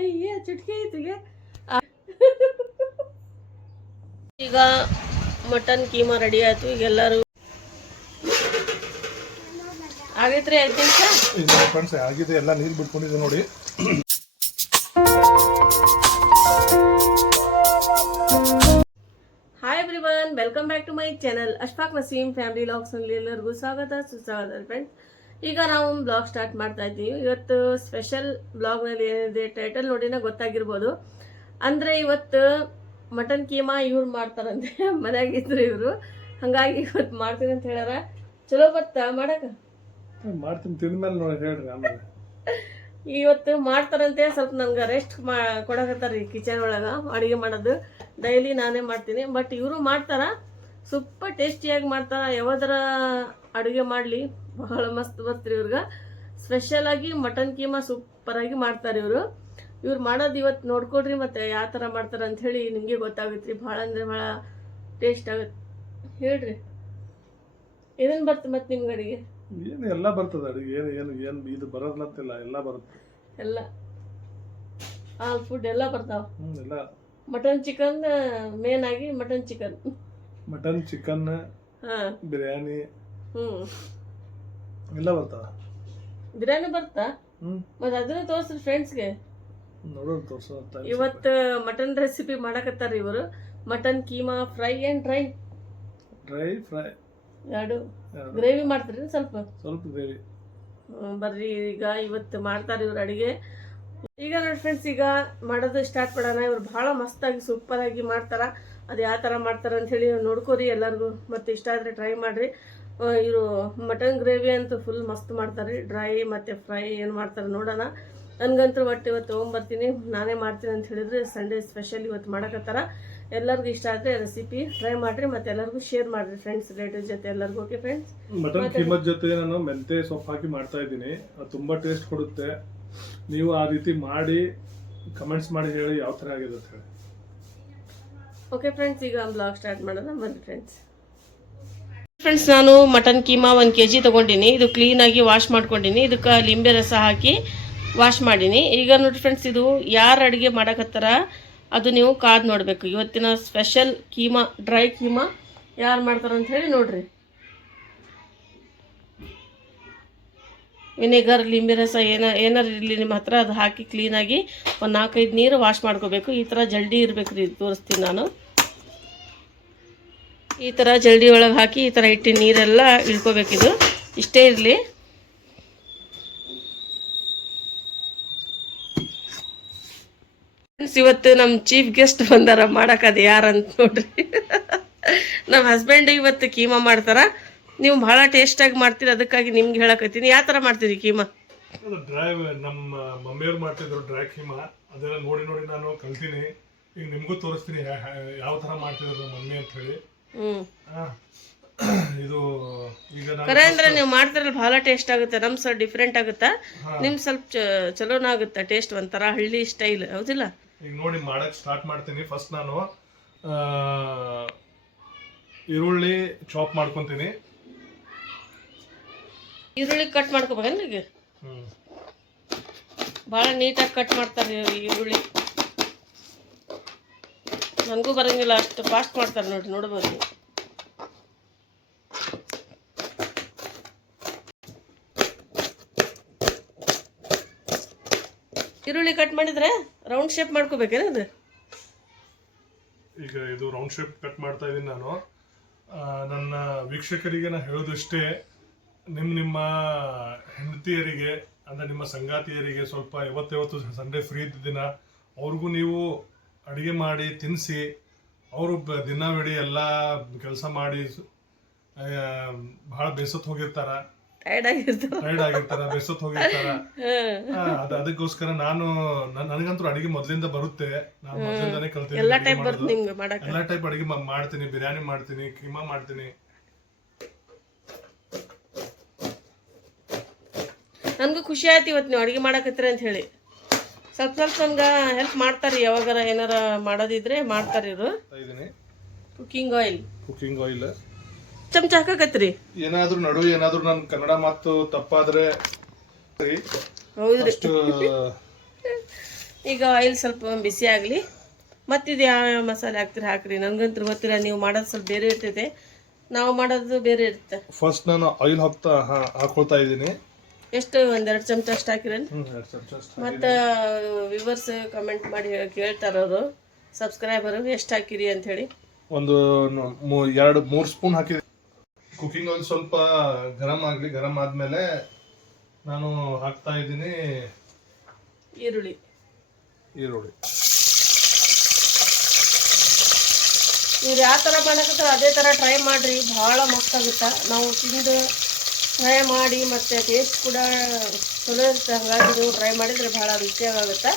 ಅಯ್ಯ ಚುಟ್ಕಿ ಐತಿಗೆ ಈಗ. Mutton keema ready ಆಯ್ತು. ಈಗ ಎಲ್ಲರೂ ಆಗೈತ್ರಿ ಐದು ನಿಮಿಷ? ಫ್ರೆಂಡ್ಸ್ ಆಗಿದೆ. ಎಲ್ಲ ನೀರು ಬಿಟ್ಕೊಂಡಿದೆ ನೋಡಿ. Hi welcome back to my channel Ashfaq Naseem family vlogs ಅಲ್ಲಿ ಎಲ್ಲರಿಗೂ ಸ್ವಾಗತ ಸುಸ್ವಾಗತ ಫ್ರೆಂಡ್ಸ್ ಈಗ ನಾವು ಬ್ಲಾಗ್ ಸ್ಟಾರ್ಟ್ ಮಾಡ್ತಾ ಇದ್ದೀವಿ. ಇವತ್ತು ಸ್ಪೆಷಲ್ ಬ್ಲಾಗ್ನಲ್ಲಿ ಏನಿದೆ ಟೈಟಲ್ ನೋಡಿನ ಗೊತ್ತಾಗಿರ್ಬೋದು. ಅಂದರೆ ಇವತ್ತು ಮಟನ್ ಕೀಮಾ ಇವ್ರು ಮಾಡ್ತಾರಂತೆ. ಮನ್ಯಾಗಿದ್ರು ಇವರು. ಹಂಗಾಗಿ ಇವತ್ತು ಮಾಡ್ತೀನಿ ಅಂತ ಹೇಳ್ಯಾರ. ಚಲೋ ಬರ್ತಾ? ಮಾಡಕ ಮಾಡ್ತೀನಿ. ತಿಂದ್ಮೇಲೆ ನೋಡಿ ಹೇಳ್ರಿ ಆಮೇಲೆ. ಇವತ್ತು ಮಾಡ್ತಾರಂತೆ. ಸ್ವಲ್ಪ ನಂಗೆ ರೆಸ್ಟ್ ಮಾ ಕೊಡಕತ್ತಾರ ಈ ಕಿಚನ್ ಒಳಗೆ. ಅಡುಗೆ ಮಾಡೋದು. ಡೈಲಿ ನಾನೇ ಮಾಡ್ತೀನಿ. ಬಟ್ ಇವರು ಮಾಡ್ತಾರ? ಸೂಪರ್ ಟೇಸ್ಟಿಯಾಗಿ ಮಾಡ್ತಾರ. ಯಾವ್ದಾರ ಅಡುಗೆ ಮಾಡಲಿ ಬಹಳ ಮಸ್ತ್ ಬರ್ತೀರಿ ಇವ್ರಿಗೆ. ಸ್ಪೆಷಲಾಗಿ ಮಟನ್ ಕೀಮಾ ಸೂಪರಾಗಿ ಮಾಡ್ತಾರೆ ಇವರು. ಇವ್ರು ಮಾಡೋದು ಇವತ್ತು ನೋಡ್ಕೊಡ್ರಿ ಮತ್ತು ಯಾವ ಥರ ಮಾಡ್ತಾರೆ ಅಂತ ಹೇಳಿ ನಿಮಗೆ ಗೊತ್ತಾಗುತ್ತೆ ರೀ ಭಾಳ ಅಂದರೆ ಭಾಳ ಟೇಸ್ಟ್ ಆಗುತ್ತೆ ಹೇಳ್ರಿ. ಏನೇನು ಬರ್ತದೆ ಮತ್ತೆ ನಿಮ್ಗೆ ಅಡುಗೆ? ಏನು ಎಲ್ಲ ಬರ್ತದೆ ಅಡುಗೆ. ಏನು ಏನು ಏನು ಇದು ಬರೋದಿಲ್ಲ ಎಲ್ಲ ಬರುತ್ತೆ. ಎಲ್ಲ. ಆಲ್ ಫುಡ್ ಎಲ್ಲ ಬರ್ತಾವ? ಎಲ್ಲ. ಮಟನ್ ಚಿಕನ್ ಮೇನ್ ಆಗಿ ಮಟನ್ ಚಿಕನ್ ಮಟನ್ ಚಿಕನ್ ಹಾ. ಬಿರಿಯಾನಿ. ಹ್ಞೂ ಎಲ್ಲ ಬರ್ತಾವ ಬಿರಿಯಾನಿ ಬರ್ತಾ ಹ್ಞೂ ಮತ್ತೆ ಅದನ್ನ ತೋರಿಸ್ರಿ ಫ್ರೆಂಡ್ಸ್ಗೆ ನೋಡೋಣ ತೋರ್ಸೋ ಇವತ್ತು ಮಟನ್ ರೆಸಿಪಿ ಮಾಡಕತ್ತಾರ ಇವರು. Mutton keema fry and dry dry fry ಎರಡು. ಗ್ರೇವಿ ಮಾಡ್ತೀರಿ ಸ್ವಲ್ಪ? ಸ್ವಲ್ಪ ಗ್ರೇವಿ ಬರ್ರಿ ಈಗ ಇವತ್ತು ಮಾಡ್ತಾರೆ ಇವ್ರು ಅಡುಗೆ. ಈಗ ನೋಡಿ ಫ್ರೆಂಡ್ಸ್ ಈಗ ಮಾಡೋದು ಸ್ಟಾರ್ಟ್ ಮಾಡೋಣ. ಇವ್ರು ಭಾಳ ಮಸ್ತಾಗಿ ಸೂಪರ್ ಆಗಿ ಮಾಡ್ತಾರ. ಅದು ಯಾವ ಥರ ಮಾಡ್ತಾರೆ ಅಂತ ಹೇಳಿ ನೋಡ್ಕೋರಿ ಎಲ್ಲರಿಗೂ. ಮತ್ತು ಇಷ್ಟ ಆದರೆ ಟ್ರೈ ಮಾಡಿರಿ. ಇವರು ಮಟನ್ ಗ್ರೇವಿ ಅಂತೂ ಫುಲ್ ಮಸ್ತ್ ಮಾಡ್ತಾರೆ. ಡ್ರೈ ಮತ್ತು ಫ್ರೈ ಏನು ಮಾಡ್ತಾರೆ ನೋಡೋಣ. ನನಗಂತೂ ಒಟ್ಟು ಇವತ್ತು ತೊಗೊಂಬರ್ತೀನಿ. ನಾನೇ ಮಾಡ್ತೀನಿ ಅಂತ ಹೇಳಿದ್ರೆ ಸಂಡೇ ಸ್ಪೆಷಲ್ ಇವತ್ತು ಮಾಡಕತ್ತಾರ. ಎಲ್ಲರಿಗೂ ಇಷ್ಟ ಆದರೆ ರೆಸಿಪಿ ಟ್ರೈ ಮಾಡಿರಿ. ಮತ್ತು ಎಲ್ಲರಿಗೂ ಶೇರ್ ಮಾಡಿರಿ ಫ್ರೆಂಡ್ಸ್ ರಿಲೇಟಿವ್ ಜೊತೆ ಎಲ್ಲರಿಗೂ. ಓಕೆ ಫ್ರೆಂಡ್ಸ್ ಮಟನ್ ಕೀಮತ್ ಜೊತೆ ನಾನು ಮೆಂತೆ ಸೊಪ್ಪು ಹಾಕಿ ಮಾಡ್ತಾ ಇದ್ದೀನಿ. ಅದು ತುಂಬ ಟೇಸ್ಟ್ ಕೊಡುತ್ತೆ. ನೀವು ಆ ರೀತಿ ಮಾಡಿ ಕಮೆಂಟ್ಸ್ ಮಾಡಿ ಹೇಳಿ ಯಾವ ಥರ ಆಗಿದೆ ಅಂತ ಹೇಳಿ. ಓಕೆ ಫ್ರೆಂಡ್ಸ್ ಈಗ ಬ್ಲಾಗ್ ಸ್ಟಾರ್ಟ್ ಮಾಡೋಣ. ಬನ್ನಿ ಫ್ರೆಂಡ್ಸ್ ಫ್ರೆಂಡ್ಸ್ ನಾನು ಮಟನ್ ಕೀಮಾ ಒಂದು ಕೆ ಜಿ ತೊಗೊಂಡಿನಿ. ಇದು ಕ್ಲೀನಾಗಿ ವಾಶ್ ಮಾಡ್ಕೊಂಡಿನಿ. ಇದಕ್ಕೆ ಲಿಂಬೆ ರಸ ಹಾಕಿ ವಾಶ್ ಮಾಡೀನಿ. ಈಗ ನೋಡಿ ಫ್ರೆಂಡ್ಸ್ ಇದು ಯಾರು ಅಡುಗೆ ಮಾಡಕತ್ತಾರ ಅದು ನೀವು ಕಾದು ನೋಡಬೇಕು. ಇವತ್ತಿನ ಸ್ಪೆಷಲ್ ಕೀಮಾ ಡ್ರೈ ಕೀಮಾ ಯಾರು ಮಾಡ್ತಾರಂತ ಹೇಳಿ ನೋಡ್ರಿ. ವಿನೆಗರ್ ಲಿಂಬೆ ರಸ ಏನ, ಏನಾರು ಇರಲಿ ನಿಮ್ಮ ಹತ್ರ, ಅದು ಹಾಕಿ ಕ್ಲೀನಾಗಿ ಒಂದು ನಾಲ್ಕೈದು ನೀರು ವಾಶ್ ಮಾಡ್ಕೋಬೇಕು. ಈ ಥರ ಜಲ್ಡಿ ಇರಬೇಕು ರೀ, ತೋರಿಸ್ತೀನಿ ನಾನು. ಈ ಥರ ಜಲ್ಡಿ ಒಳಗೆ ಹಾಕಿ ಈ ಥರ ಇಟ್ಟಿನ ನೀರೆಲ್ಲ ಇಳ್ಕೊಬೇಕಿದು ಇಷ್ಟೇ ಇರಲಿ. ಇವತ್ತು ನಮ್ಮ ಚೀಫ್ ಗೆಸ್ಟ್ ಬಂದಾರ ಮಾಡೋಕ್ಕದು ಯಾರಂತ ನೋಡ್ರಿ. ನಮ್ಮ ಹಸ್ಬೆಂಡ್ ಇವತ್ತು ಕೀಮಾ ಮಾಡ್ತಾರ. ನೀವು ಭಾಳ ಟೇಸ್ಟಾಗಿ ಮಾಡ್ತೀರಿ ಅದಕ್ಕಾಗಿ ನಿಮ್ಗೆ ಹೇಳಕತ್ತೀನಿ. ಯಾವ ಥರ ಮಾಡ್ತೀರಿ ಕೀಮಾ? ಅದು ಡ್ರೈ ನಮ್ಮ ಮಮ್ಮಿಯವ್ರು ಮಾಡ್ತಿದ್ರು ಡ್ರೈ ಕೀಮಾ. ಅದೆಲ್ಲ ನೋಡಿ ನೋಡಿ ನಾನು ಕಲ್ತೀನಿ. ಈಗ ನಿಮಗೂ ತೋರಿಸ್ತೀನಿ ಯಾವ ಥರ ಮಾಡ್ತಿದ್ರು ಮಮ್ಮಿ ಅಂತ ಹೇಳಿ. ಹ್ಞೂ ಆ, ಇದು ಈಗ ನಾನು ಕರೆ ಅಂದ್ರೆ ನೀವು ಮಾಡ್ತಿರಲ್ಲ ಭಾಳ ಟೇಸ್ಟ್ ಆಗುತ್ತೆ. ನಮ್ಮ ಸ್ವಲ್ಪ ಡಿಫ್ರೆಂಟ್ ಆಗುತ್ತಾ? ನಿಮ್ ಸ್ವಲ್ಪ ಚ- ಚಲೋನ ಆಗುತ್ತೆ ಟೇಸ್ಟ್ ಒಂಥರ ಹಳ್ಳಿ ಸ್ಟೈಲ್ ಹೌದಿಲ್ಲ? ಈಗ ನೋಡಿ ಮಾಡಕ್ ಸ್ಟಾರ್ಟ್ ಮಾಡ್ತೀನಿ. ಫಸ್ಟ್ ನಾನು ಆ, ಈರುಳ್ಳಿ ಚಾಪ್ ಮಾಡ್ಕೊತೀನಿ. ಈರುಳ್ಳಿ ಕಟ್ ಮಾಡ್ಕೋಬೇಕೇನ್ರಿ ಈಗ? ಭಾಳ ನೀಟಾಗಿ ಕಟ್ ಮಾಡ್ತಾರೆ ಈ ಈರುಳ್ಳಿ. ನನಗೂ ಬರಂಗಿಲ್ಲ ಅಷ್ಟು ಫಾಸ್ಟ್ ಮಾಡ್ತಾರೆ ನೋಡಿರಿ ನೋಡ್ಬೋದು. ಈರುಳ್ಳಿ ಕಟ್ ಮಾಡಿದ್ರೆ ರೌಂಡ್ ಶೇಪ್ ಮಾಡ್ಕೋಬೇಕೇನದು ಈಗ ಇದು ರೌಂಡ್ ಶೇಪ್ ಕಟ್ ಮಾಡ್ತಾ ಇದ್ದೀನಿ ನಾನು. ನನ್ನ ವೀಕ್ಷಕರಿಗೆ ನಾನು ಹೇಳೋದು ಇಷ್ಟೇ ನಿಮ್ಮ ನಿಮ್ಮ ಹೆಂಡತಿಯರಿಗೆ ಅಂದ್ರೆ ನಿಮ್ಮ ಸಂಗಾತಿಯರಿಗೆ ಸ್ವಲ್ಪ ಇವತ್ತಿವತ್ತು ಸಂಡೇ ಫ್ರೀ ಇದ್ದ ದಿನ ಅವ್ರಿಗೂ ನೀವು ಅಡುಗೆ ಮಾಡಿ ತಿನ್ನಿಸಿ ಅವರು ದಿನವಿಡೀ ಎಲ್ಲ ಕೆಲಸ ಮಾಡಿ ಬಹಳ ಬೇಸತ್ ಬೇಸತ್ತು ಹೋಗಿರ್ತಾರ. ಟೈರ್ಡ್ ಆಗಿರ್ತಾರ. ಬೇಸತ್ ಹೋಗಿರ್ತಾರ. ಅದ ಅದಕ್ಕೋಸ್ಕರ ನಾನು ನನ್- ನನಗಂತೂ ಅಡಿಗೆ ಮೊದ್ಲಿಂದ ಬರುತ್ತೆ. ನಾನು ಮೊದಲಿಂದಾನೇ ಕಲ್ತೀನಿ ಎಲ್ಲ ಟೈಪ್ ಅಡಿಗೆ ಮಾಡ್ತೀನಿ ಬಿರಿಯಾನಿ ಮಾಡ್ತೀನಿ ಕೀಮಾ ಮಾಡ್ತೀನಿ. ನನಗೂ ಖುಷಿ ಆಯ್ತು ಇವತ್ತು ನೀವು ಅಡುಗೆ ಮಾಡಕತ್ತೀರಿ ಅಂತ ಹೇಳಿ. ಸ್ವಲ್ಪ ಸ್ವಲ್ಪ ನಮ್ಗೆ ಹೆಲ್ಪ್ ಮಾಡ್ತಾರೆ ಯಾವಾಗಾರ ಏನಾರ ಮಾಡೋದಿದ್ರೆ ಮಾಡ್ತಾರೆ ಇವರು. ಕುಕ್ಕಿಂಗ್ ಆಯಿಲ್ ಕುಕಿಂಗ್ ಆಯಿಲ್ ಚಮಚ ಹಾಕಕತ್ರಿ ಏನಾದ್ರೂ ನಡು ಏನಾದ್ರೂ ನನ್ ಕನ್ನಡ ಮಾತು ತಪ್ಪಾದ್ರೆ ಹೌದ್ರಿ. ಈಗ ಆಯಿಲ್ ಸ್ವಲ್ಪ ಬಿಸಿ ಆಗಲಿ. ಮತ್ತಿದು ಯಾವ ಮಸಾಲೆ ಹಾಕ್ತೀರಿ ಹಾಕ್ರಿ. ನನಗಂತೂ ಗೊತ್ತಿಲ್ಲ ನೀವು ಮಾಡೋದು ಸ್ವಲ್ಪ ಬೇರೆ ಇರ್ತೈತೆ. ನಾವು ಮಾಡೋದು ಬೇರೆ ಇರುತ್ತೆ. ಫಸ್ಟ್ ನಾನು ಆಯಿಲ್ ಹಾಕ್ತಾ ಹಾಕೊಳ್ತಾ ಇದ್ದೀನಿ ಎಷ್ಟು ಒಂದೆರಡು ಚಮಚ ಅಷ್ಟು ಹಾಕಿರೇನು ಮತ್ತು ವಿವರ್ಸ್ ಕಮೆಂಟ್ ಮಾಡಿ ಹೇಳ್- ಸಬ್ಸ್ಕ್ರೈಬರ್ ಎಷ್ಟು ಹಾಕಿರಿ ಅಂತ ಹೇಳಿ. ಒಂದು ಎರಡು ಮೂರು ಸ್ಪೂನ್ ಹಾಕಿದೆ ಕುಕಿಂಗ್ ಒಂದು ಸ್ವಲ್ಪ ಗರಂ ಆಗಲಿ ಗರಂ ಆದಮೇಲೆ ನಾನು ಹಾಕ್ತಾ ಇದ್ದೀನಿ ಈರುಳ್ಳಿ. ಈರುಳ್ಳಿ. ಇವ್ರು ಯಾವ ಥರ ಮಾಡಕತ್ತಾರ ಅದೇ ಥರ ಟ್ರೈ ಮಾಡಿರಿ ಭಾಳ ಮಸ್ತಾಗುತ್ತೆ ನಾವು ತಿಂದು ಟ್ರೈ ಮಾಡಿ ಮತ್ತು ಟೇಸ್ಟ್ ಕೂಡ ಚಲೋ ಇರುತ್ತೆ. ಹಾಗಾಗಿ ನೀವು ಟ್ರೈ ಮಾಡಿದರೆ ಭಾಳ ರುಚಿಯಾಗುತ್ತೆ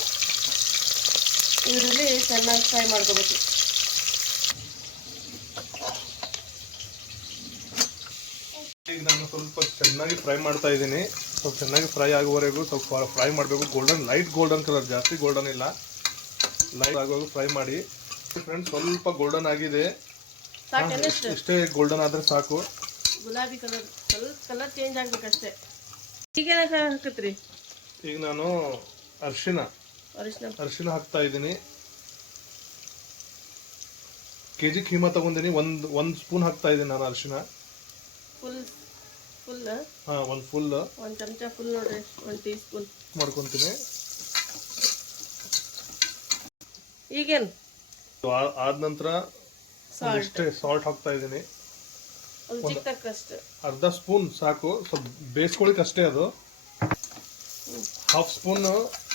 ಇದರಲ್ಲಿ ಚೆನ್ನಾಗಿ ಫ್ರೈ ಮಾಡ್ಕೋಬೇಕು. ಈಗ ನಾನು ಸ್ವಲ್ಪ ಚೆನ್ನಾಗಿ ಫ್ರೈ ಮಾಡ್ತಾ ಇದ್ದೀನಿ. ಸ್ವಲ್ಪ ಚೆನ್ನಾಗಿ ಫ್ರೈ ಆಗುವವರೆಗೂ ಸ್ವಲ್ಪ ಫ್ರೈ ಮಾಡಬೇಕು. ಗೋಲ್ಡನ್ ಲೈಟ್ ಗೋಲ್ಡನ್ ಕಲರ್ ಜಾಸ್ತಿ ಗೋಲ್ಡನ್ ಇಲ್ಲ. ಲೈಟ್ ಆಗುವಾಗ ಫ್ರೈ ಮಾಡಿ. ಫ್ರೆಂಡ್ಸ್ ಸ್ವಲ್ಪ ಗೋಲ್ಡನ್ ಆಗಿದೆ. ಇಷ್ಟೇ ಗೋಲ್ಡನ್ ಆದರೆ ಸಾಕು. ಗುಲಾಬಿ ಕಲರ್ ಸ್ವಲ್ಪ ಕಲರ್ ಚೇಂಜ್ ಆಗ್ಬೇಕಷ್ಟೇ. ಈಗೇನ ಹಾಕತ್ರಿ? ಈಗ ನಾನು ಅರಿಶಿನ. ಅರಿಶಿನ. ಅರಿಶಿನ ಹಾಕ್ತಾ ಇದ್ದೀನಿ. ಕೆ ಜಿ ಕೀಮಾ ತಗೊಂಡಿನಿ. ಒಂದು ಒಂದು ಸ್ಪೂನ್ ಹಾಕ್ತಾ ಇದ್ದೀನಿ ನಾನು ಅರಿಶಿನ. ಫುಲ್ ಫುಲ್ ಹಾಂ ಒಂದು ಫುಲ್. ಒಂದು ಚಮಚ ಫುಲ್ ನೋಡಿ ಒಂದು ಟೀ ಸ್ಪೂನ್ ಮಾಡ್ಕೊತೀನಿ. ಈಗೇನು? ಆದ ನಂತರ ಸಾಲ್ಟ್ ಸಾಲ್ಟ್ ಹಾಕ್ತಾ ಇದ್ದೀನಿ. ಅರ್ಧ ಸ್ಪೂನ್ ಸಾಕು. ಸ್ವಲ್ಪ ಬೇಯಿಸ್ಕೊಳಿಕ್ ಅಷ್ಟೇ ಅದು. ಹಾಫ್ ಸ್ಪೂನ್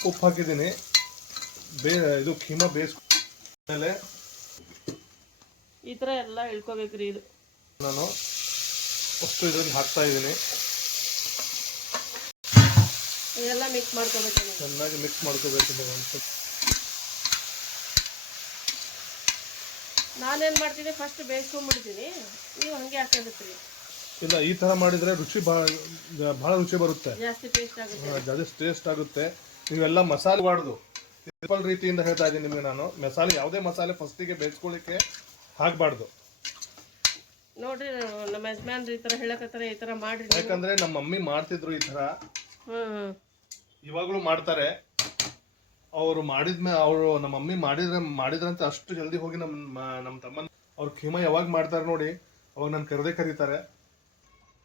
ಉಪ್ಪು ಹಾಕಿದ್ದೀನಿ. ಬೇ ಇದು ಖೀಮ ಬೇಯಿಸ್ಮೇಲೆ ಈ ಥರ ಎಲ್ಲ ಇಳ್ಕೋಬೇಕ್ರಿ ಇದು. ನಾನು ಅಷ್ಟು ಇದನ್ನು ಹಾಕ್ತಾ ಇದ್ದೀನಿ. ಇದೆಲ್ಲ ಮಿಕ್ಸ್ ಮಾಡ್ಕೋಬೇಕು ಚೆನ್ನಾಗಿ ಮಿಕ್ಸ್ ಮಾಡ್ಕೋಬೇಕು ಒಂದು ನಾನೇನು ಮಾಡ್ತೀನಿ? ಫಸ್ಟ್ ಬೇಯಿಸ್ಕೊಂಡ್ಬಿಡ್ತೀನಿ ನೀವು ಹಂಗೆ ಹಾಕೋಬೇಕ್ರಿ ಇಲ್ಲ ಈ ಥರ ಮಾಡಿದರೆ ರುಚಿ ಭಾಳ ಭಾಳ ರುಚಿ ಬರುತ್ತೆ. ಜಾಸ್ತಿ ಟೇಸ್ಟ್ ಆಗುತ್ತೆ. ಜಾಸ್ತಿ ಟೇಸ್ಟ್ ಆಗುತ್ತೆ. ನೀವೆಲ್ಲ ಮಸಾಲೆ ಬಾಡ್ದು ಸಿಂಪಲ್ ರೀತಿಯಿಂದ ಹೇಳ್ತಾ ಇದ್ದೀನಿ ನಿಮಗೆ ನಾನು. ಮಸಾಲೆ ಯಾವುದೇ ಮಸಾಲೆ ಫಸ್ಟಿಗೆ ಬೇಯಿಸ್ಕೊಳ್ಳಿಕ್ಕೆ ಹಾಕಬಾರ್ದು. ನೋಡ್ರಿ ನಮ್ಮ ಯಜಮಾನ್ರು ಈ ಥರ ಹೇಳಕತ್ತಾರೆ ಈ ಥರ ಮಾಡ್ರಿ ನೀವು. ಯಾಕಂದ್ರೆ ನಮ್ಮ ಮಮ್ಮಿ ಮಾಡ್ತಿದ್ರು ಈ ಥರ ಹ್ಮ್. ಇವಾಗಲೂ ಮಾಡ್ತಾರೆ. ಅವರು ಮಾಡಿದ್ಮೇ ಅವರು ನಮ್ಮ ಮಮ್ಮಿ ಮಾಡಿದ್ರೆ ಮಾಡಿದ್ರಂತ ಅಷ್ಟು ಜಲ್ದಿ ಹೋಗಿ ನಮ್ಮ ನಮ್ಮ ತಮ್ಮನ ಅವ್ರ ಖೀಮ ಯಾವಾಗ ಮಾಡ್ತಾರೆ ನೋಡಿ, ಅವಾಗ ನಾನು ಕರೆದೇ ಕರೀತಾರೆ.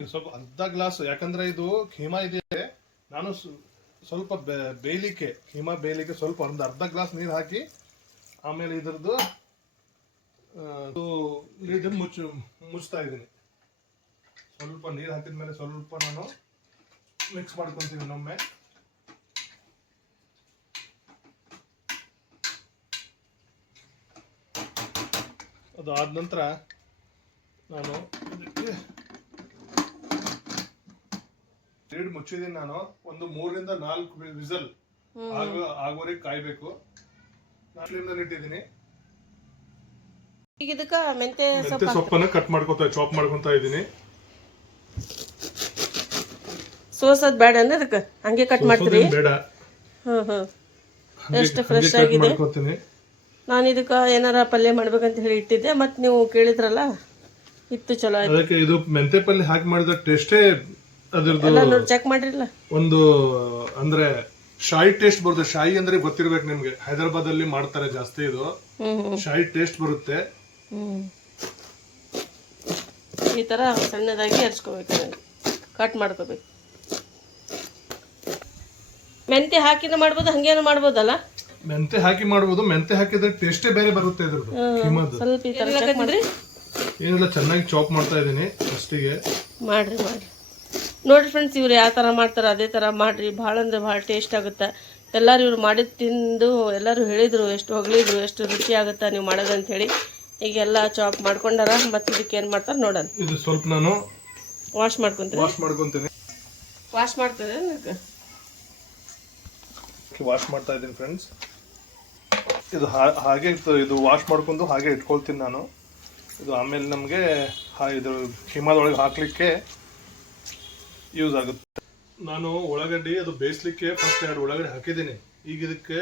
ಸ್ವಲ್ಪ ಅರ್ಧ ಗ್ಲಾಸ್, ಯಾಕಂದ್ರೆ ಇದು ಖೀಮಾ ಇದೆ. ನಾನು ಸ್ವ- ಸ್ವಲ್ಪ ಬೇಯಲಿಕ್ಕೆ ಖೀಮಾ ಬೇಯಲಿಕ್ಕೆ ಸ್ವಲ್ಪ ಒಂದು ಅರ್ಧ ಗ್ಲಾಸ್ ನೀರು ಹಾಕಿ, ಆಮೇಲೆ ಇದ್ರದ್ದು ಲೀಡ್ ಮುಚ್ಚು, ಮುಚ್ತಾ ಇದ್ದೀನಿ. ಸ್ವಲ್ಪ ನೀರು ಹಾಕಿದ್ಮೇಲೆ ಸ್ವಲ್ಪ ನಾನು ಮಿಕ್ಸ್ ಮಾಡ್ಕೊತೀನಿ ಇನ್ನೊಮ್ಮೆ. ಅದು ಆದ ನಂತರ ನಾನು ಇದಕ್ಕೆ ಲೀಡ್ ಮುಚ್ಚಿದ್ದೀನಿ ನಾನು. ಒಂದು ಮೂರರಿಂದ ನಾಲ್ಕು ವಿಸಲ್ ಆಗೋರಿಗೆ ಆಗೋವರೆಗೆ ಕಾಯ್ಬೇಕು. ಫ್ಲೇಮ್ನಲ್ಲಿ ಇಟ್ಟಿದ್ದೀನಿ ಈಗ ಇದಕ್ಕೆ ಮೆಂತೆ ಮೆಂತೆ ಸೊಪ್ಪು ಸೊಪ್ಪನ್ನು ಕಟ್ ಮಾಡ್ಕೊತಾ ಚಾಪ್ ಮಾಡ್ಕೊತಾ ಇದ್ದೀನಿ. ಸೋಸದ್ ಬೇಡ ಅಂದ್ರೆ ಅದಕ್ಕೆ ಹಂಗೆ ಕಟ್ ಮಾಡ್ತೀನಿ ಬೇಡ. ಹ್ಮ್ ಹ್ಮ್. ಎಷ್ಟು ಫ್ರೆಶ್ ಆಗಿದೆ. ಮಾಡ್ಕೊತೀನಿ. ನಾನು ಇದಕ್ಕೆ ಏನಾರ ಪಲ್ಯ ಮಾಡ್ಬೇಕಂತ ಹೇಳಿ ಇಟ್ಟಿದ್ದೆ ಮತ್ತು ನೀವು ಕೇಳಿದ್ರಲ್ಲ ಇತ್ತು ಚಲೋ ಆಯ್ತು. ಅದಕ್ಕೆ ಇದು ಮೆಂತೆ ಪಲ್ಯ ಹಾಕಿ ಮಾಡಿದ ಟೇಸ್ಟೇ ಅದರದ್ದು ಎಲ್ಲ ನೋಡಿ ಚೆಕ್ ಮಾಡಿರಲ್ಲ ಒಂದು ಅಂದ್ರೆ ಶಾಯಿ ಟೇಸ್ಟ್ ಬರುತ್ತೆ. ಶಾಯಿ ಅಂದ್ರೆ ಗೊತ್ತಿರ್ಬೇಕು ನಿಮಗೆ. ಹೈದರಾಬಾದ್ ಅಲ್ಲಿ ಮಾಡ್ತಾರೆ ಜಾಸ್ತಿ ಇದು. ಶಾಯಿ ಟೇಸ್ಟ್ ಬರುತ್ತೆ. ಈ ತರ ಸಣ್ಣದಾಗಿ ಹಚ್ಕೋಬೇಕು ಕಟ್ ಮಾಡ್ಕೋಬೇಕು. ಮೆಂತೆ ಹಾಕಿನ ಮಾಡ್ಬೋದು ಹಂಗೇನು ಮಾಡ್ಬೋದಲ್ಲ? ಮೆಂತೆ ಹಾಕಿ ಮಾಡ್ಬೋದು. ಮೆಂತೆ ಹಾಕಿದ್ರೆ ಟೇಸ್ಟೇ ಬೇರೆ ಬರುತ್ತೆ ಇದ್ರದ್ದು. ಕೀಮಾದ್ದು ಸ್ವಲ್ಪ ಈ ಥರ ಚೆಕ್ ಮಾಡಿರಿ ಏನಿಲ್ಲ ಚೆನ್ನಾಗಿ ಚಾಪ್ ಮಾಡ್ತಾ ಇದ್ದೀನಿ ಫಸ್ಟಿಗೆ ಮಾಡ್ರಿ ಮಾಡ್ರಿ. ನೋಡ್ರಿ ಫ್ರೆಂಡ್ಸ್ ಇವ್ರು ಯಾವ ಥರ ಮಾಡ್ತಾರೆ ಅದೇ ಥರ ಮಾಡ್ರಿ. ಭಾಳ ಅಂದ್ರೆ ಭಾಳ ಟೇಸ್ಟ್ ಆಗುತ್ತೆ. ಎಲ್ಲರೂ ಇವ್ರು ಮಾಡಿದ ತಿಂದು ಎಲ್ಲರೂ ಹೇಳಿದರು ಎಷ್ಟು ಹೊಗಳಿದ್ರು ಎಷ್ಟು ರುಚಿ ಆಗುತ್ತೆ ನೀವು ಮಾಡೋದಂತ ಹೇಳಿ. ಈಗ ಎಲ್ಲ ಚಾಪ್ ಮಾಡ್ಕೊಂಡಾರ ಮತ್ತೆ ಇದಕ್ಕೆ ಏನು ಮಾಡ್ತಾರೆ ನೋಡೋಣ. ಇದು ಸ್ವಲ್ಪ ನಾನು ವಾಶ್ ಮಾಡ್ಕೊಂತೀನಿ ವಾಶ್ ಮಾಡ್ಕೊಂತೀನಿ. ವಾಶ್ ಮಾಡ್ತಾರೆ ವಾಶ್ ಮಾಡ್ತಾ ಇದ್ದೀನಿ ಫ್ರೆಂಡ್ಸ್ ಇದು ಹಾ- ಹಾಗೆ ಇತ್ತು- ಇದು ವಾಶ್ ಮಾಡ್ಕೊಂಡು ಹಾಗೆ ಇಟ್ಕೊಳ್ತೀನಿ ನಾನು. ಇದು ಆಮೇಲೆ ನಮಗೆ ಇದು ಹಿಮದೊಳಗೆ ಹಾಕ್ಲಿಕ್ಕೆ ಯೂಸ್ ಆಗುತ್ತೆ. ನಾನು ಉಳ್ಳಾಗಡ್ಡಿ ಅದು ಬೇಯಿಸ್ಲಿಕ್ಕೆ ಫಸ್ಟ್ ಎರಡು ಉಳ್ಳಾಗಡ್ಡಿ ಹಾಕಿದ್ದೀನಿ. ಈಗ ಇದಕ್ಕೆ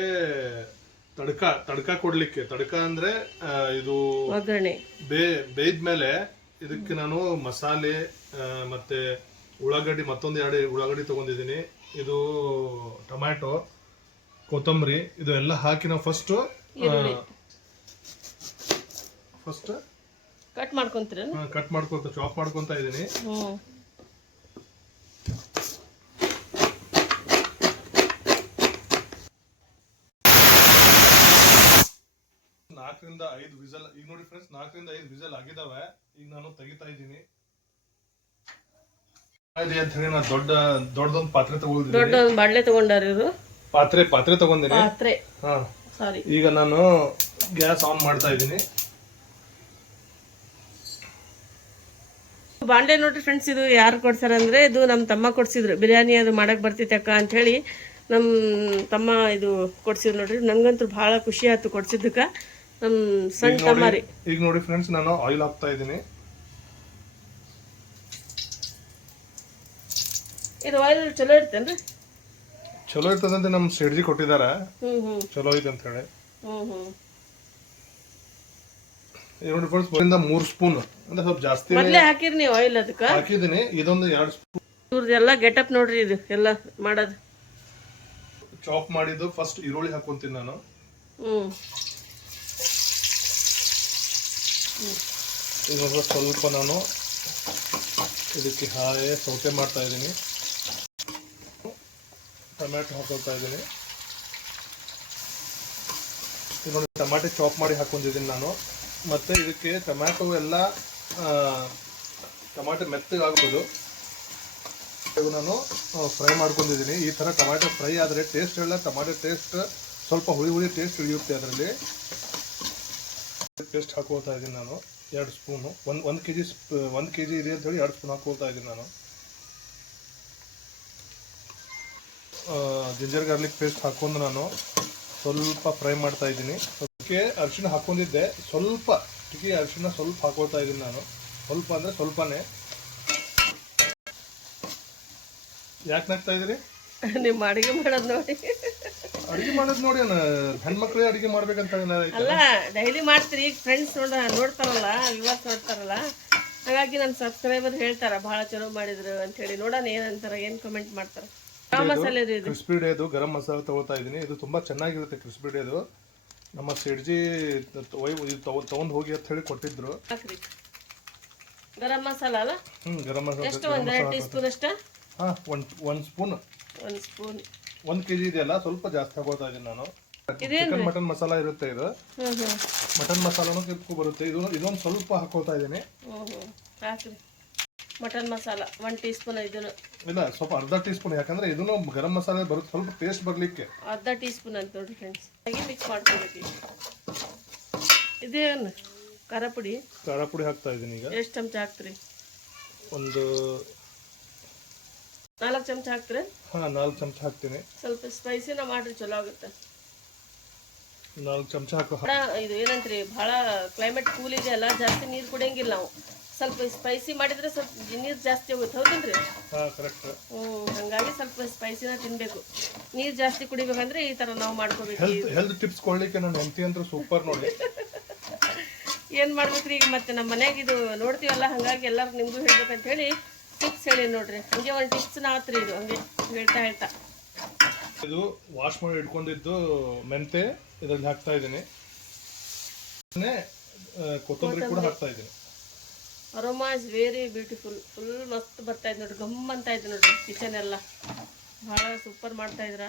ತಡ್ಕ ತಡ್ಕ ಕೊಡ್ಲಿಕ್ಕೆ. ತಡ್ಕ ಅಂದ್ರೆ ಇದು ಬೇ ಬೇಯ್ದ್ಮೇಲೆ ಇದಕ್ಕೆ ನಾನು ಮಸಾಲೆ ಮತ್ತು ಮತ್ತೆ ಉಳ್ಳಾಗಡ್ಡಿ ಮತ್ತೊಂದು ಎರಡು ಉಳ್ಳಾಗಡ್ಡಿ ತೊಗೊಂಡಿದ್ದೀನಿ. ಇದು ಟೊಮ್ಯಾಟೊ ಕೊತ್ತಂಬರಿ ಇದು ಎಲ್ಲ ಹಾಕಿ ನಾವು ಫಸ್ಟ್ ಈರುಳ್ಳಿ. ಫಸ್ಟ್ ಕಟ್ ಮಾಡ್ಕೊಂತೀರ ಕಟ್ ಮಾಡ್ಕೊಂತ ಚಾಪ್ ಮಾಡ್ಕೊಂತ ಇದೀನಿ ಹ್ಞೂ ನಾಲ್ಕರಿಂದ ಐದು ವಿಸಲ್ ಈಗ ನೋಡಿ ಫ್ರೆಂಡ್ಸ್ ನಾಲ್ಕರಿಂದ ಐದು ವಿಸಲ್ ಆಗಿದಾವೆ. ಈಗ ನಾನು ತೆಗಿತಾ ಇದ್ದೀನಿ. ಇದೆ ಅಂತ ಹೇಳಿ ನಾನು ದೊಡ್ಡ ದೊಡ್ಡದೊಂದು ಪಾತ್ರೆ ದೊಡ್ಡ ತಗೊಂಡಿದ್ದೀನಿ ಒಂದು ಬಾಡ್ಲೆ ತಗೊಂಡಾರ ಇವರು? ಪಾತ್ರೆ ಪಾತ್ರೆ ತಗೊಂಡಿನಿ ಪಾತ್ರೆ. ಹಾ. ಸಾರಿ ಈಗ ನಾನು ಗ್ಯಾಸ್ ಆನ್ ಮಾಡ್ತಾ ಇದ್ದೀನಿ. ಬಾಂಡೆ ನೋಡ್ರಿ ಫ್ರೆಂಡ್ಸ್ ಇದು ಯಾರು ಕೊಡ್ಸಾರ ಅಂದ್ರೆ ಇದು ನಮ್ಮ ತಮ್ಮ ಕೊಡ್ಸಿದ್ರು. ಬಿರಿಯಾನಿ ಅದು ಮಾಡಕ್ ಬರ್ತೈತೆ ಅಕ್ಕ ಅಂತ ಹೇಳಿ ನಮ್ಮ ತಮ್ಮ ಇದು ಕೊಡ್ಸಿದ್ರು ನೋಡ್ರಿ. ನಂಗಂತೂ ಭಾಳ ಖುಷಿ ಆಯ್ತು ಕೊಡ್ಸಿದ್ದಕ್ಕೆ. ನಮ್ಮ ಸಣ್ಣ ತಮ್ಮ ರೀ. ಈಗ ನೋಡಿ ಫ್ರೆಂಡ್ಸ್ ನಾನು ಆಯಿಲ್ ಹಾಕ್ತಾ ಇದ್ದೀನಿ. ಇದು ಆಯಿಲ್ ಚಲೋ ಇರ್ತೇನ್ರಿ? ಚಲೋ ಇರ್ತದಂತೆ ನಮ್ ಸಿಡ್ಜಿ ಕೊಟ್ಟಿದಾರ. ಚಲೋ ಐತೆ ಅಂತ ಹೇಳಿ. ಫ್ರೆಂಡ್ಸ್ ಒಂದಿಂದ ಮೂರು ಸ್ಪೂನ್ ಅಂದ್ರೆ ಸ್ವಲ್ಪ ಜಾಸ್ತಿ ಮೊದಲೇ ಹಾಕಿರಿ ನೀವು ಆಯಿಲ್ ಅದಕ್ಕೆ. ಹಾಕಿದ್ದೀನಿ. ಇದೊಂದು ಎರಡು ಸ್ಪೂನ್ ಇವ್ರದ್ದು ಎಲ್ಲ ಗೆಟಪ್ ನೋಡ್ರಿ ಇದು ಎಲ್ಲ ಮಾಡೋದು. ಚಾಪ್ ಮಾಡಿದ್ದು ಫಸ್ಟ್ ಈರುಳ್ಳಿ ಹಾಕೊಂತೀನಿ ನಾನು. ಇವಾಗ ಸ್ವಲ್ಪ ನಾನು ಇದಕ್ಕೆ ಹಾಯೇ ಸೌತೆ ಮಾಡ್ತಾ ಇದ್ದೀನಿ. ಟೊಮ್ಯಾಟೊ ಹಾಕೊಳ್ತಾ ಇದ್ದೀನಿ. ಇದೊಂದು ಟಮಾಟೆ ಚಾಪ್ ಮಾಡಿ ಹಾಕೊಂಡಿದ್ದೀನಿ ನಾನು. ಮತ್ತೆ ಇದಕ್ಕೆ ಟೊಮ್ಯಾಟೊ ಎಲ್ಲ ಟೊಮ್ಯಾಟೊ ಮೆತ್ತಗಾಗ್ಬೋದು. ಇದು ನಾನು ಫ್ರೈ ಮಾಡ್ಕೊಂಡಿದ್ದೀನಿ. ಈ ಥರ ಟೊಮ್ಯಾಟೊ ಫ್ರೈ ಆದರೆ ಟೇಸ್ಟ್ ಎಲ್ಲ, ಟೊಮ್ಯಾಟೊ ಟೇಸ್ಟ್ ಸ್ವಲ್ಪ ಹುಳಿ ಹುಳಿ ಟೇಸ್ಟ್ ಇಳಿಯುತ್ತೆ ಅದರಲ್ಲಿ. ಟೇಸ್ಟ್ ಹಾಕೋತಾ ಇದ್ದೀನಿ ನಾನು. ಎರಡು ಸ್ಪೂನು ಒಂದು ಒಂದು ಕೆ ಜಿ ಒಂದು ಕೆ ಜಿ ಇದೆ ಅಂತ ಹೇಳಿ ಎರಡು ಸ್ಪೂನ್ ಹಾಕೋತಾ ಇದ್ದೀನಿ ನಾನು. ಜಿಂಜರ್ ಗಾರ್ಲಿಕ್ ಪೇಸ್ಟ್ ಹಾಕೊಂಡು ನಾನು ಸ್ವಲ್ಪ ಫ್ರೈ ಮಾಡ್ತಾ ಇದ್ದೀನಿ. ಅದಕ್ಕೆ ಅರಿಶಿನ ಹಾಕೊಂಡಿದ್ದೆ ಸ್ವಲ್ಪ ಟಿಕಿ ಅರಿಶಿನ ಸ್ವಲ್ಪ ಹಾಕೋತಾ ಇದ್ದೀನಿ ನಾನು. ಸ್ವಲ್ಪ ಅಂದರೆ ಸ್ವಲ್ಪನೇ. ಯಾಕೆ ನಾಗ್ತಾ ಇದ್ದೀರಿ? ನಿಮ್ಮ ಅಡಿಗೆ ಮಾಡೋದು ನೋಡಿ. ಅಡಿಗೆ ಮಾಡೋದು ನೋಡಿ ಹೆಣ್ಮಕ್ಳೇ ಅಡಿಗೆ ಮಾಡ್ಬೇಕಂತ ಅಲ್ಲ ಡೈಲಿ ಮಾಡ್ತೀರಿ. ಈಗ ಫ್ರೆಂಡ್ಸ್ ನೋಡ ನೋಡ್ತಾರಲ್ಲ ವಿವಾಸ್ ನೋಡ್ತಾರಲ್ಲ. ಹಾಗಾಗಿ ನನ್ನ ಸಬ್ಸ್ಕ್ರೈಬರ್ ಹೇಳ್ತಾರ ಭಾಳ ಚಲೋ ಮಾಡಿದ್ರು ಅಂತ ಹೇಳಿ. ನೋಡೋಣ ಏನಂತಾರ ಏನು ಕಮೆಂಟ್ ಮಾಡ್ತಾರ. ಕ್ರಿಸ್ಪಿ ಡೇದು. ಗರಂ ಮಸಾಲೆ ತಗೊಳ್ತಾ ಇದ್ದೀನಿ ಇದು ತುಂಬಾ ಚೆನ್ನಾಗಿರುತ್ತೆ ಕ್ರಿಸ್ಪಿ ಡೇದು ನಮ್ಮ ಸಿಡ್ಜಿ ತಗೊಂಡ್ ಹೋಗಿ ಅಂತ ಹೇಳಿ ಕೊಟ್ಟಿದ್ರು. ಗರಂ ಮಸಾಲ ಅಲ್ಲ? ಹ್ಮ್ ಗರಂ ಮಸಾಲ ಎಷ್ಟು? ಒಂದು ಎರಡು ಟೀ ಸ್ಪೂನ್ ಅಷ್ಟ? ಹಾ ಒಂದ್ ಒಂದ್ ಸ್ಪೂನ್ ಒಂದು ಸ್ಪೂನ್ ಒಂದ್ ಕೆಜಿ ಇದೆಯಲ್ಲ ಸ್ವಲ್ಪ ಜಾಸ್ತಿ ತಗೋತಾ ಇದ್ದೀನಿ ನಾನು. ಚಿಕನ್ ಮಟನ್ ಮಸಾಲ ಇರುತ್ತೆ ಇದು. ಮಟನ್ ಮಸಾಲನೂ ಕೆಂಪು ಬರುತ್ತೆ. ಇದು ಇದೊಂದು ಸ್ವಲ್ಪ ಹಾಕೋತಾ ಇದ್ದೀನಿ mutton masala one teaspoon ಇದನ್ನು. ಇಲ್ಲ ಸ್ವಲ್ಪ ಅರ್ಧ ಟೀ ಸ್ಪೂನ್ ಯಾಕಂದ್ರೆ ಇದನ್ನು ಗರಂ ಮಸಾಲೆ ಬರುತ್ತೆ ಸ್ವಲ್ಪ ಟೇಸ್ಟ್ ಬರ್ಲಿಕ್ಕೆ. ಅರ್ಧ ಟೀ ಸ್ಪೂನ್ ಅಂತ ನೋಡಿ ಫ್ರೆಂಡ್ಸ್ ಹಾಗೆ ಮಿಕ್ಸ್ ಮಾಡ್ಕೊಬೇಕು ಇದೇನು? ಖಾರ ಪುಡಿ? ಖಾರ ಪುಡಿ ಹಾಕ್ತಾ ಇದ್ದೀನಿ ಈಗ. ಎಷ್ಟು ಚಮಚ ಹಾಕ್ತೀರಿ? ಒಂದು ನಾಲ್ಕು ಚಮಚ ಹಾಕ್ತೀರಿ? ಹಾ ನಾಲ್ಕು ಚಮಚ ಹಾಕ್ತೀನಿ. ಸ್ವಲ್ಪ ಸ್ಪೈಸಿನ ಮಾಡ್ರಿ ಚಲೋ ಆಗುತ್ತೆ. ನಾಲ್ಕು ಚಮಚ ಹಾಕೋ. ಇದು ಏನಂತ್ರಿ ಭಾಳ ಕ್ಲೈಮೇಟ್ ಕೂಲ್ ಇದೆ ಅಲ್ಲ ಜಾಸ್ತಿ ನೀರು ಕುಡಿಯಂಗಿಲ್ಲ ನಾವು. ಸ್ವಲ್ಪ ಸ್ಪೈಸಿ ಮಾಡಿದ್ರೆ ಸ್ವಲ್ಪ ನೀರು ಜಾಸ್ತಿ ಹೋಗುತ್ತೆ ಹೌದಲ್ರಿ ಹ್ಞೂ ಹಾಗಾಗಿ ಸ್ವಲ್ಪ ಸ್ಪೈಸಿನ ತಿನ್ನಬೇಕು ನೀರು ಜಾಸ್ತಿ ಕುಡಿಬೇಕಂದ್ರೆ ಈ ತರ ನಾವು ಮಾಡ್ಕೋಬೇಕು. ಹೆಲ್ತ್ ಟಿಪ್ಸ್ ಕೊಡ್ಲಿಕ್ಕೆ ಹೆಂಡತಿ ಸೂಪರ್ ನೋಡಿ. ಏನು ಮಾಡ್ಬೇಕ್ರಿ ಈಗ ಮತ್ತೆ ನಮ್ಮ ಮನ್ಯಾಗ ಇದು ನೋಡ್ತೀವಲ್ಲ ಹಾಗಾಗಿ ಎಲ್ಲರೂ ನಿಮಗೂ ಹೇಳ್ಬೇಕಂತ ಹೇಳಿ ಟಿಪ್ಸ್ ಹೇಳಿ ನೋಡ್ರಿ. ಹಂಗೆ ಒಂದು ಟಿಪ್ಸ್ ನಾತ್ರಿ ಇದು ಹಂಗೆ ಹೇಳ್ತಾ ಹೇಳ್ತಾ. ಇದು ವಾಶ್ ಮಾಡಿ ಇಟ್ಕೊಂಡಿದ್ದು ಮೆಂತೆ ಇದರಲ್ಲಿ ಹಾಕ್ತಾ ಇದ್ದೀನಿ. ಕೊತ್ತಂಬರಿ ಕೂಡ ಹಾಕ್ತಾ ಇದ್ದೀನಿ. Aroma is very beautiful. Full ಮಸ್ತ್ ಬರ್ತಾ ಇದೆ ನೋಡ್ರಿ ಗಮ್ ಅಂತ ಇದೆ ನೋಡ್ರಿ ಕಿಚನ್ ಎಲ್ಲ. ಭಾಳ ಸೂಪರ್ ಮಾಡ್ತಾ ಇದ್ರ.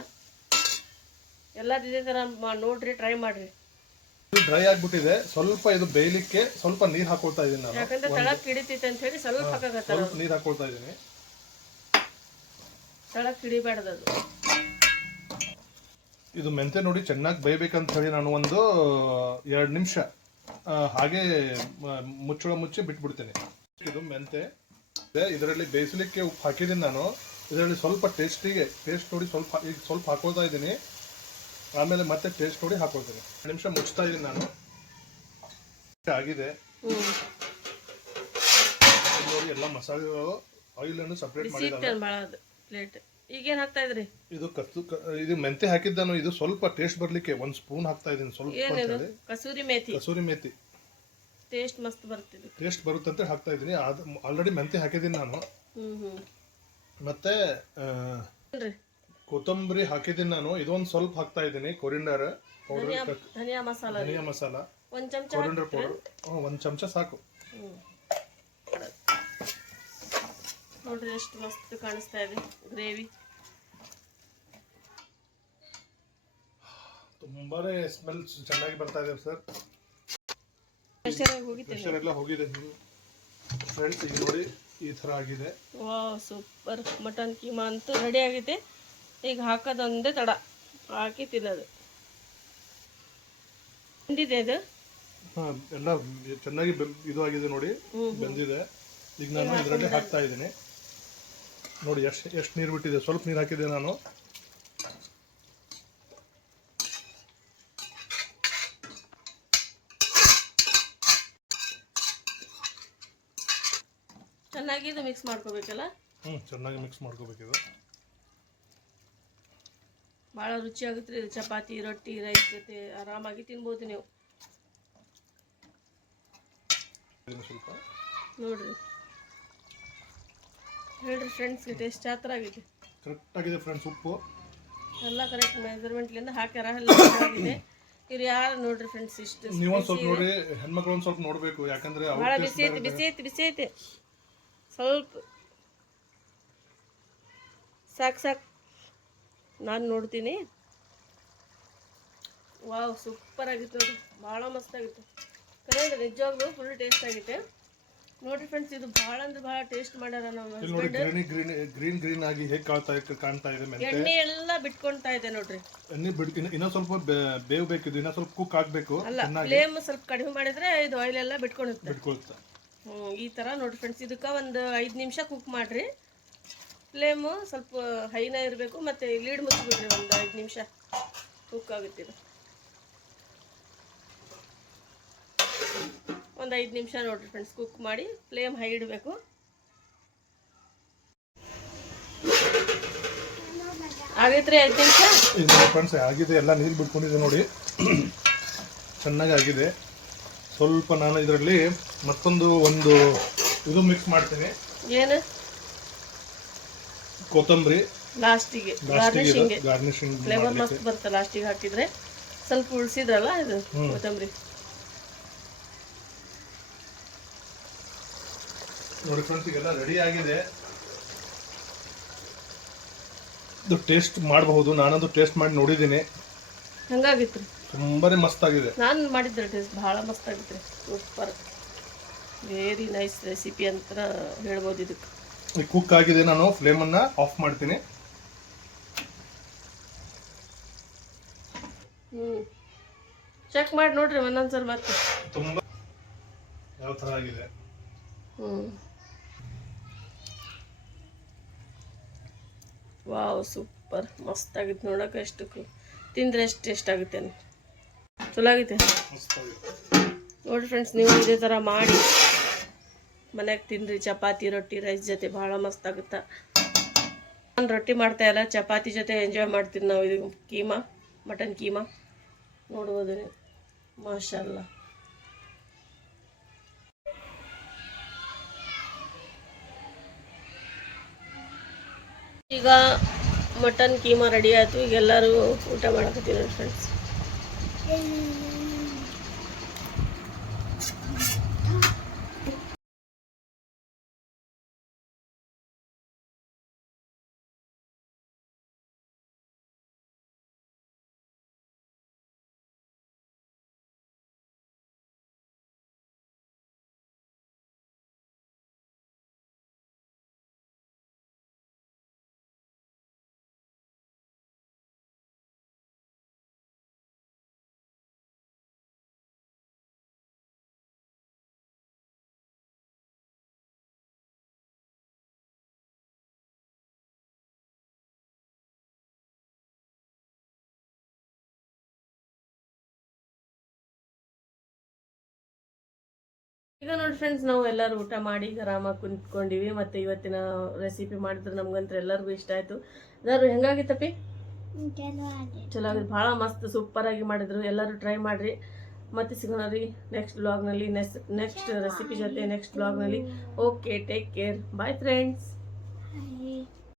ಎಲ್ಲ ಇದೇ ಥರ ನೋಡ್ರಿ ಟ್ರೈ ಮಾಡ್ರಿ. ಇದು ಡ್ರೈ ಆಗ್ಬಿಟ್ಟಿದೆ. ಸ್ವಲ್ಪ ಇದು ಬೇಯಲಿಕ್ಕೆ ಸ್ವಲ್ಪ ನೀರು ಹಾಕೊಳ್ತಾ ಇದೀನಿ ನಾನು. ಯಾಕಂದ್ರೆ ತಳಕ್ ಹಿಡಿತೈತೆ ಅಂತ ಹೇಳಿ ಸ್ವಲ್ಪ ಹಾಕಾಗತ್ತಾರ ಸ್ವಲ್ಪ ನೀರು ಹಾಕೊಳ್ತಾ ಇದ್ದೀನಿ. ತಳಕ್ ಹಿಡಿಬಾರ್ದು ಅದು. ಇದು ಮೆಂತೆ ನೋಡಿ ಚೆನ್ನಾಗಿ ಬೇಯಬೇಕಂತ ಹೇಳಿ ನಾನು ಒಂದು ಎರಡು ನಿಮಿಷ. ಹಾಗೆ ಮುಚ್ಚಳ ಮುಚ್ಚಿ ಬಿಟ್ಬಿಡ್ತೇನೆ. ಇದು ಮೆಂತೆ. ಇದರಲ್ಲಿ ಬೇಯಿಸಲಿಕ್ಕೆ ಉಪ್ಪು ಹಾಕಿದ್ದೀನಿ ನಾನು. ಇದರಲ್ಲಿ ಸ್ವಲ್ಪ ಟೇಸ್ಟಿಗೆ ಟೇಸ್ಟ್ ನೋಡಿ ಸ್ವಲ್ಪ ಈಗ ಸ್ವಲ್ಪ ಹಾಕೋತಾ ಇದ್ದೀನಿ. ಆಮೇಲೆ ಮತ್ತೆ ಟೇಸ್ಟ್ ನೋಡಿ ಹಾಕೊಳ್ತೀನಿ. ಎರಡು ನಿಮಿಷ ಮುಚ್ತಾ ಇದ್ದೀನಿ ನಾನು. ಆಗಿದೆ. ನೋಡಿ ಎಲ್ಲ ಮಸಾಲೆಗಳು ಆಯಿಲನ್ನು ಸಪ್ರೇಟ್ ಬಿಸಿ ಈಗೇನು ಹಾಕ್ತಾ ಇದ್ರಿ? ಇದು ಕತ್ತು ಕ- ಇದು ಮೆಂತೆ ಹಾಕಿದ್ದಾನು ಇದು ಸ್ವಲ್ಪ ಟೇಸ್ಟ್ ಬರ್ಲಿಕ್ಕೆ ಒಂದ್ ಸ್ಪೂನ್ ಹಾಕ್ತಾ ಇದೀನಿ ಸ್ವಲ್ಪ ಅಂತ ಏನಿದು? ಹೇಳಿ. ಕಸೂರಿ ಮೇತಿ. ಕಸೂರಿ ಮೇತಿ. ಟೇಸ್ಟ್ ಮಸ್ತ್ ಬರ್ತಿದೆ ಟೇಸ್ಟ್ ಬರುತ್ತೆ ಅಂತ ಹಾಕ್ತಾ ಇದ್ದೀನಿ. ಆಲ್ರೆಡಿ ಮೆಂತೆ ಹಾಕಿದ್ದೀನಿ ನಾನು. ಮತ್ತೆ ಆ, ಏನ್ರಿ ಕೊತ್ತಂಬರಿ ಹಾಕಿದ್ದೀನಿ ನಾನು. ಇದೊಂದು ಸ್ವಲ್ಪ ಹಾಕ್ತಾ ಇದ್ದೀನಿ ಕೊರಿಂಡರ್ ಪೌಡರ್ ಧನಿಯಾ ಮಸಾಲ ರೀ. ಧನಿಯಾ ಮಸಾಲ. ಒಂದ್ ಚಮಚ ಕೊರಿಂಡರ್ ಪೌಡರ್ ಒಂದು ಚಮಚ ಸಾಕು. ನೋಡ್ರಿ ಎಷ್ಟು ಮಸ್ತ್ ಕಾಣಿಸ್ತಾ ಇದೆ ಗ್ರೇವಿ. ತುಂಬಾನೇ ಸ್ಮೆಲ್ ಚೆನ್ನಾಗಿ ಬರ್ತಾ ಇದೆ ಸರ್. ಪ್ರೆಷರ್ ಎಲ್ಲ ಹೋಗಿದೆ ಫ್ರೆಂಡ್ಸ್ ಈಗ ನೋಡಿ ಈ ಥರ ಆಗಿದೆ. Wow super. ಮಟನ್ ಕೀಮಾ ಅಂತೂ ರೆಡಿ ಆಗಿದೆ. ಈಗ ಹಾಕೋದೊಂದೇ ತಡ. ಹಾಕಿ ತಿನ್ನೋದು. ತಿಂದಿದೆ ಅದು ಹಾ ಎಲ್ಲ ಚೆನ್ನಾಗಿ ಇದು ಆಗಿದೆ ನೋಡಿ. ಬೆಂದಿದೆ. ಈಗ ನಾನು ಇದರಲ್ಲಿ ಹಾಕ್ತಾ ಇದ್ದೀನಿ. ನೋಡಿ ಎಷ್ಟು ಎಷ್ಟು ನೀರು ಬಿಟ್ಟಿದೆ? ಸ್ವಲ್ಪ ನೀರು ಹಾಕಿದೆ ನಾನು. ಚೆನ್ನಾಗಿ ಇದು ಮಿಕ್ಸ್ ಮಾಡ್ಕೋಬೇಕಲ್ಲ? ಹ್ಞೂ ಚೆನ್ನಾಗಿ ಮಿಕ್ಸ್ ಮಾಡ್ಕೋಬೇಕಿದು ಭಾಳ ರುಚಿ ಆಗುತ್ತೆ ರೀ ಇದು ಚಪಾತಿ ರೊಟ್ಟಿ ರೈಸ್ ಜೊತೆ ಆರಾಮಾಗಿ ತಿನ್ಬೋದು ನೀವು. ಸ್ವಲ್ಪ. ನೋಡ್ರಿ. ಹೇಳ್ರಿ ಫ್ರೆಂಡ್ಸ್ಗೆ ಟೇಸ್ಟ್ ಆ ಥರ ಆಗಿದೆ? ಕರೆಕ್ಟಾಗಿದೆ ಫ್ರೆಂಡ್ಸ್ ಉಪ್ಪು. ಎಲ್ಲ ಕರೆಕ್ಟ್ ಮೆಜರ್ಮೆಂಟ್ಲಿಂದ ಹಾಕ್ಯಾರ ಎಲ್ಲ ಆಗಿದೆ ಇವ್ರು ಯಾರು ನೋಡ್ರಿ ಫ್ರೆಂಡ್ಸ್ ಇಷ್ಟು ನೀವೊಂದು ಸ್ವಲ್ಪ ನೋಡಿ ಹೆಣ್ಮಕ್ಳು ಒಂದು ಸ್ವಲ್ಪ ನೋಡಬೇಕು ಯಾಕಂದ್ರೆ ಭಾಳ ಬಿಸಿ ಐತಿ ಬಿಸಿ ಐತಿ ಬಿಸಿ ಐತಿ. ಸ್ವಲ್ಪ ಸಾಕು ಸಾಕು ನಾನು ನೋಡ್ತೀನಿ. ವಾವ್ ಸೂಪರ್ ಆಗಿತ್ತು ಅದು. ಭಾಳ ಮಸ್ತಾಗಿತ್ತು ಆಗಿತ್ತು. ಕರೆ ನಿಜವಾಗ್ಲೂ ಫುಲ್ ಟೇಸ್ಟ್ ಆಗೈತೆ ನೋಡ್ರಿ ಫ್ರೆಂಡ್ಸ್ ಇದು ಭಾಳ ಅಂದ್ರೆ ಭಾಳ ಟೇಸ್ಟ್ ಮಾಡ್ಯಾರ ನಮ್ಮ ನೋಡಿ ಗ್ರೀನ್ ಗ್ರೀನ್ ಆಗಿ ಹೇಗೆ ಕಾಣ್ತಾ ಕಾಣ್ತಾ ಇದೆ ಮೆಂತೆ. ಎಣ್ಣೆ ಎಲ್ಲ ಬಿಟ್ಕೊಂತಾ ಇದೆ ನೋಡ್ರಿ. ಎಣ್ಣೆ ಬಿಡ್ ಇನ್ನ- ಸ್ವಲ್ಪ ಬೇವ್ ಬೇಕು ಇನ್ನ ಸ್ವಲ್ಪ ಕುಕ್ ಆಗಬೇಕು ಅಲ್ಲ ಫ್ಲೇಮ್ ಸ್ವಲ್ಪ ಕಡಿಮೆ ಮಾಡಿದ್ರೆ ಇದು ಆಯಿಲ್ ಎಲ್ಲ ಬಿಟ್ಕೊಂಡಿರುತ್ತೆ ಬಿಟ್ಕೊಳ್ತಾ ಹ್ಞೂ ಈ ಥರ ನೋಡಿ ಫ್ರೆಂಡ್ಸ್ ಇದಕ್ಕೆ ಒಂದು ಐದು ನಿಮಿಷ ಕುಕ್ ಮಾಡಿರಿ. ಫ್ಲೇಮು ಸ್ವಲ್ಪ ಹೈನ ಇರಬೇಕು, ಮತ್ತು ಲೀಡ್ ಮುಚ್ಚಿಬಿಡ್ರಿ ಒಂದು ಐದು ನಿಮಿಷ ಕುಕ್ ಆಗುತ್ತೆ ಇದು. ಒಂದು ಐದು ನಿಮಿಷ ನೋಡಿರಿ ಫ್ರೆಂಡ್ಸ್ ಕುಕ್ ಮಾಡಿ ಫ್ಲೇಮ್ ಹೈ ಇಡಬೇಕು. ಆಗೈತ್ರಿ ಐದು ಆಗಿದೆ, ಎಲ್ಲ ನೀರು ಬಿಟ್ಕೊಂಡಿದೆ ನೋಡಿ. ಚೆನ್ನಾಗಿ ಆಗಿದೆ ಸ್ವಲ್ಪ ನಾನು ಇದರಲ್ಲಿ ಮತ್ತೊಂದು ಒಂದು ಇದು ಮಿಕ್ಸ್ ಮಾಡ್ತೀನಿ. ಏನು? ಕೊತ್ತಂಬರಿ. ಲಾಸ್ಟಿಗೆ. ಗಾರ್ನಿಶಿಂಗ್ ಗಾರ್ನಿಶಿಂಗ್ ಫ್ಲೇವರ್ ಮಸ್ತ್ ಬರುತ್ತೆ ಲಾಸ್ಟಿಗೆ ಹಾಕಿದ್ರೆ. ಸ್ವಲ್ಪ ಉಳಿಸಿದ್ರಲ್ಲ ಇದು ಕೊತ್ತಂಬರಿ. ನೋಡಿ ಫ್ರೆಂಡ್ಸ್ ಈಗೆಲ್ಲ ರೆಡಿ ಆಗಿದೆ. ಇದು ಟೇಸ್ಟ್ ಮಾಡಬಹುದು. ನಾನಂದು ಟೇಸ್ಟ್ ಮಾಡಿ ನೋಡಿದ್ದೀನಿ. ಹಂಗಾಗಿತ್ತು. ತುಂಬಾನೇ ಮಸ್ತ್ ಆಗಿದೆ ನಾನು ಮಾಡಿದ್ದೆ ಟೇಸ್ಟ್ ಭಾಳ ಮಸ್ತ್ ಆಗಿತ್ತು ಸೂಪರ್ ವೆರಿ ನೈಸ್ ರೆಸಿಪಿ ಅಂತ ಹೇಳ್ಬೋದು ಇದಕ್ಕೆ. ಈ ಕುಕ್ ಆಗಿದೆ ನಾನು ಫ್ಲೇಮನ್ನು ಆಫ್ ಮಾಡ್ತೀನಿ. ಹ್ಞೂ ಚೆಕ್ ಮಾಡಿ ನೋಡ್ರಿ ಒಂದೊಂದ್ಸಲ ಮತ್ತೆ ತುಂಬ ಯಾವ ಥರ ಆಗಿದೆ. ಹ್ಞೂ ವಾವ್ ಸೂಪರ್ ಮಸ್ತ್ ಆಗಿತ್ತು ನೋಡೋಕೆ ಎಷ್ಟು ತಿಂದ್ರೆ ಎಷ್ಟು ಟೇಸ್ಟ್ ಆಗುತ್ತೆ ಚಲೋ ಆಗೈತೆ. ನೋಡಿ ಫ್ರೆಂಡ್ಸ್ ನೀವು ಇದೇ ಥರ ಮಾಡಿ. ಮನೆಗೆ ತಿನ್ನಿರಿ ಚಪಾತಿ, ರೊಟ್ಟಿ ರೈಸ್ ಜೊತೆ ಭಾಳ ಮಸ್ತ್ ಆಗುತ್ತೆ? ನಾನು ರೊಟ್ಟಿ ಮಾಡ್ತಾ ಇಲ್ಲ, ಚಪಾತಿ ಜೊತೆ ಎಂಜಾಯ್ ಮಾಡ್ತೀವಿ ನಾವು ಇದು ಕೀಮಾ ಮಟನ್ ಕೀಮಾ. ನೋಡ್ಬೋದು ನೀವು. ಮಾಷಲ್ಲ ಈಗ ಮಟನ್ ಕೀಮಾ ರೆಡಿ ಆಯಿತು. ಈಗ ಎಲ್ಲರೂ ಊಟ ಮಾಡಕತ್ತೀವಿ ನೋಡಿ ಫ್ರೆಂಡ್ಸ್ Amen. ಈಗ ನೋಡಿ ಫ್ರೆಂಡ್ಸ್ ನಾವು ಎಲ್ಲರೂ ಊಟ ಮಾಡಿ ಆರಾಮಾಗಿ ಕುಂತ್ಕೊಂಡಿವಿ. ಮತ್ತು ಇವತ್ತಿನ ರೆಸಿಪಿ ಮಾಡಿದ್ರೆ ನಮ್ಗಂತ್ರ ಎಲ್ಲರಿಗೂ ಇಷ್ಟ ಆಯಿತು. ಎಲ್ಲರೂ ಹೆಂಗಾಗಿತ್ತಪ್ಪಿ ಚಲೋ ಆಗಿದೆ ಭಾಳ ಮಸ್ತ್ ಸೂಪರ್ ಆಗಿ ಮಾಡಿದ್ರು. ಎಲ್ಲರೂ ಟ್ರೈ ಮಾಡಿರಿ. ಮತ್ತೆ ಸಿಗೋಣ ರೀ ನೆಕ್ಸ್ಟ್ ಬ್ಲಾಗ್ನಲ್ಲಿ ನೆಕ್ಸ್ಟ್ ನೆಕ್ಸ್ಟ್ ರೆಸಿಪಿ ಜೊತೆ next ಬ್ಲಾಗ್ನಲ್ಲಿ okay take care bye friends.